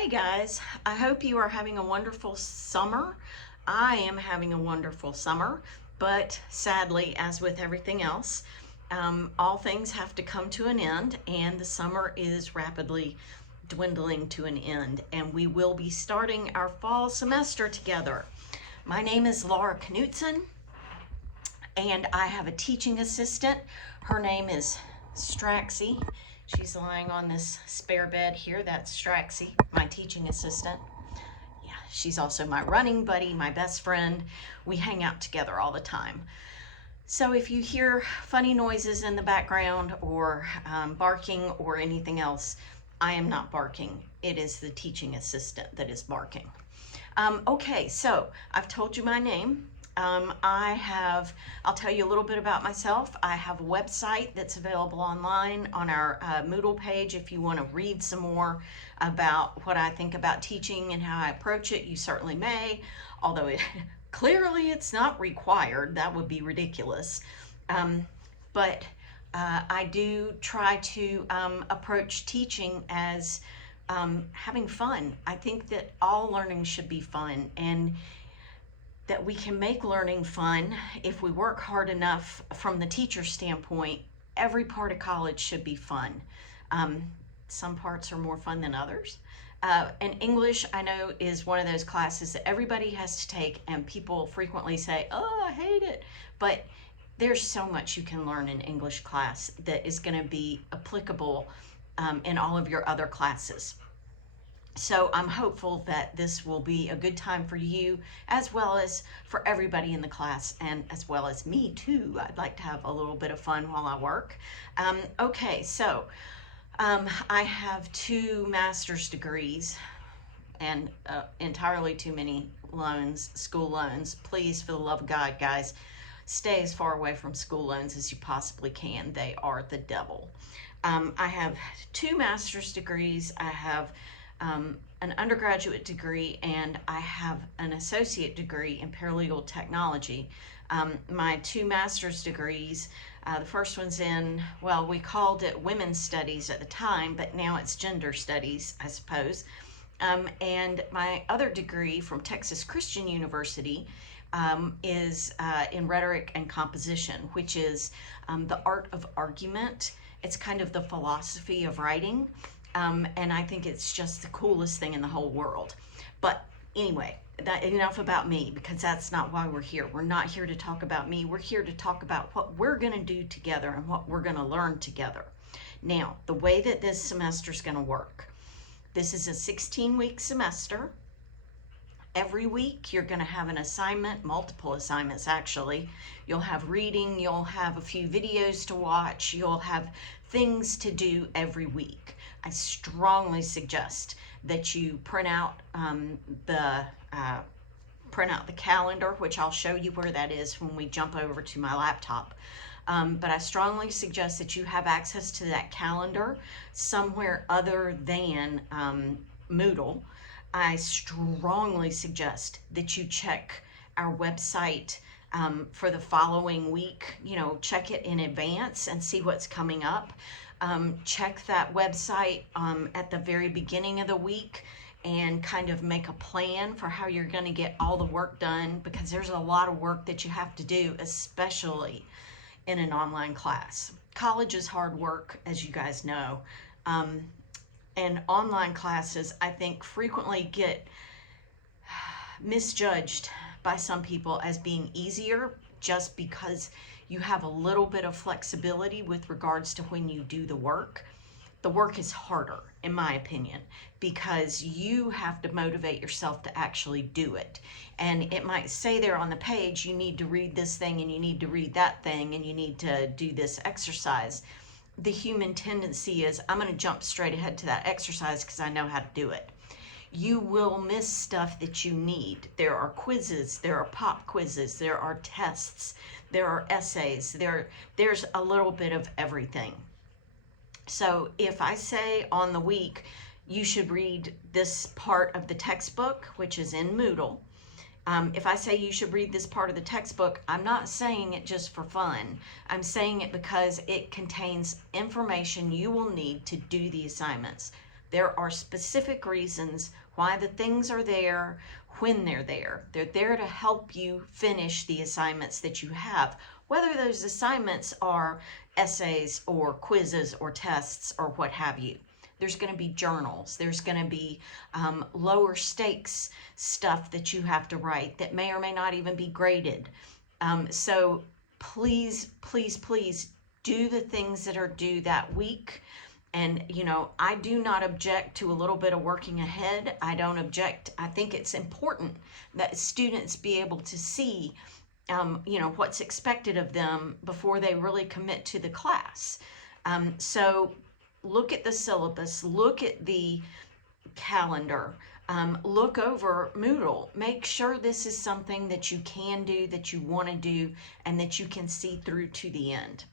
Hey guys, I hope you are having a wonderful summer. I am having a wonderful summer, but sadly, as with everything else, all things have to come to an end, and the summer is rapidly dwindling to an end, and we will be starting our fall semester together. My name is Laura Knudson, and I have a teaching assistant. Her name is Straxy. She's lying on this spare bed here. That's Straxy, my teaching assistant. Yeah, she's also my running buddy, my best friend. We hang out together all the time. So if you hear funny noises in the background or barking or anything else, I am not barking. It is the teaching assistant that is barking. Okay, so I've told you my name. I'll tell you a little bit about myself. I have a website that's available online on our Moodle page. If you want to read some more about what I think about teaching and how I approach it, you certainly may, although clearly it's not required. That would be ridiculous. But I do try to approach teaching as having fun. I think that all learning should be fun, and that we can make learning fun if we work hard enough. From the teacher standpoint, every part of college should be fun. Some parts are more fun than others. And English, I know, is one of those classes that everybody has to take, and people frequently say, oh, I hate it. But there's so much you can learn in English class that is going to be applicable in all of your other classes. So I'm hopeful that this will be a good time for you as well as for everybody in the class, and as well as me too. I'd like to have a little bit of fun while I work. Okay, so I have 2 master's degrees and entirely too many loans, school loans. Please, for the love of God, guys, stay as far away from school loans as you possibly can. They are the devil. I have 2 master's degrees. I have an undergraduate degree, and I have an associate degree in paralegal technology. My 2 master's degrees, the first one's in, well, we called it women's studies at the time, but now it's gender studies, I suppose. And my other degree from Texas Christian University is in rhetoric and composition, which is the art of argument. It's kind of the philosophy of writing. And I think it's just the coolest thing in the whole world. But anyway, enough about me, because that's not why we're here. We're not here to talk about me. We're here to talk about what we're going to do together and what we're going to learn together. Now, the way that this semester is going to work, this is a 16-week semester. Every week you're going to have an assignment, multiple assignments actually. You'll have reading, you'll have a few videos to watch, you'll have things to do every week. I strongly suggest that you print out the calendar, which I'll show you where that is when we jump over to my laptop. But I strongly suggest that you have access to that calendar somewhere other than Moodle. I strongly suggest that you check our website for the following week. You know, check it in advance and see what's coming up. Check that website at the very beginning of the week and kind of make a plan for how you're going to get all the work done, because there's a lot of work that you have to do, especially in an online class. College is hard work, as you guys know. And online classes, I think, frequently get misjudged by some people as being easier just because you have a little bit of flexibility with regards to when you do the work. The work is harder, in my opinion, because you have to motivate yourself to actually do it. And it might say there on the page, you need to read this thing and you need to read that thing and you need to do this exercise. The human tendency is, I'm going to jump straight ahead to that exercise because I know how to do it. You will miss stuff that you need. There are quizzes, there are pop quizzes, there are tests, there are essays, there's a little bit of everything. So if I say on the week, you should read this part of the textbook, which is in Moodle. If I say you should read this part of the textbook, I'm not saying it just for fun. I'm saying it because it contains information you will need to do the assignments. There are specific reasons why the things are there when they're there. They're there to help you finish the assignments that you have, whether those assignments are essays or quizzes or tests or what have you. There's going to be journals. There's going to be lower stakes stuff that you have to write that may or may not even be graded. So please, please, please do the things that are due that week. And, you know, I do not object to a little bit of working ahead. I don't object. I think it's important that students be able to see, you know, what's expected of them before they really commit to the class. So look at the syllabus, look at the calendar, look over Moodle. Make sure this is something that you can do, that you want to do, and that you can see through to the end.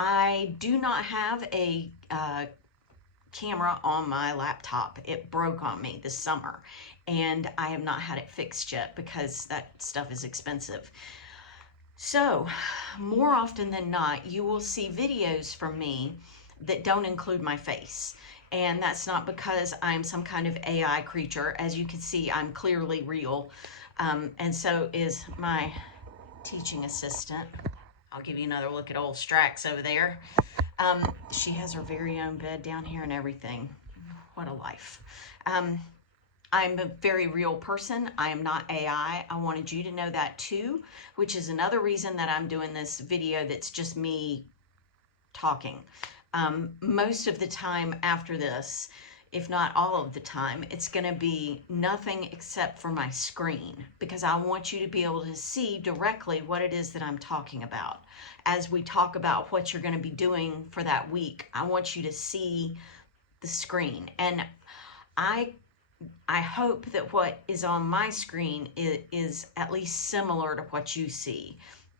I do not have a camera on my laptop. It broke on me this summer, and I have not had it fixed yet because that stuff is expensive. So, more often than not, you will see videos from me that don't include my face. And that's not because I'm some kind of AI creature. As you can see, I'm clearly real. And so is my teaching assistant. I'll give you another look at old Strax over there. She has her very own bed down here and everything. What a life. I'm a very real person. I am not AI. I wanted you to know that too, which is another reason that I'm doing this video that's just me talking. Most of the time after this, if not all of the time, it's going to be nothing except for my screen, because I want you to be able to see directly what it is that I'm talking about. As we talk about what you're going to be doing for that week, I want you to see the screen. And I hope that what is on my screen is at least similar to what you see.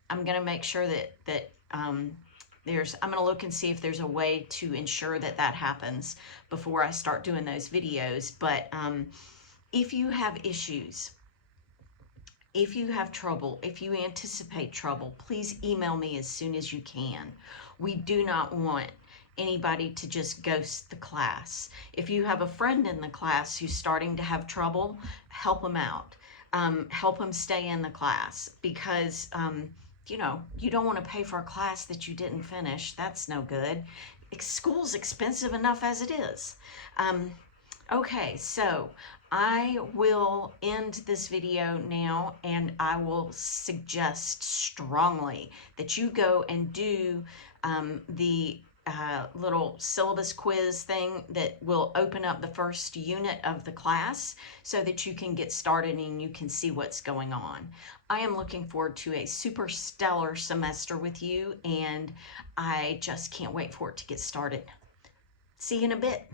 I'm going to make sure that I'm going to look and see if there's a way to ensure that that happens before I start doing those videos. But if you have issues, if you have trouble, if you anticipate trouble, please email me as soon as you can. We do not want anybody to just ghost the class. If you have a friend in the class who's starting to have trouble, help them out. Help them stay in the class, because you know, you don't want to pay for a class that you didn't finish. That's no good. School's expensive enough as it is. Okay, so I will end this video now, and I will suggest strongly that you go and do the little syllabus quiz thing that will open up the first unit of the class so that you can get started and you can see what's going on. I am looking forward to a super stellar semester with you, and I just can't wait for it to get started. See you in a bit.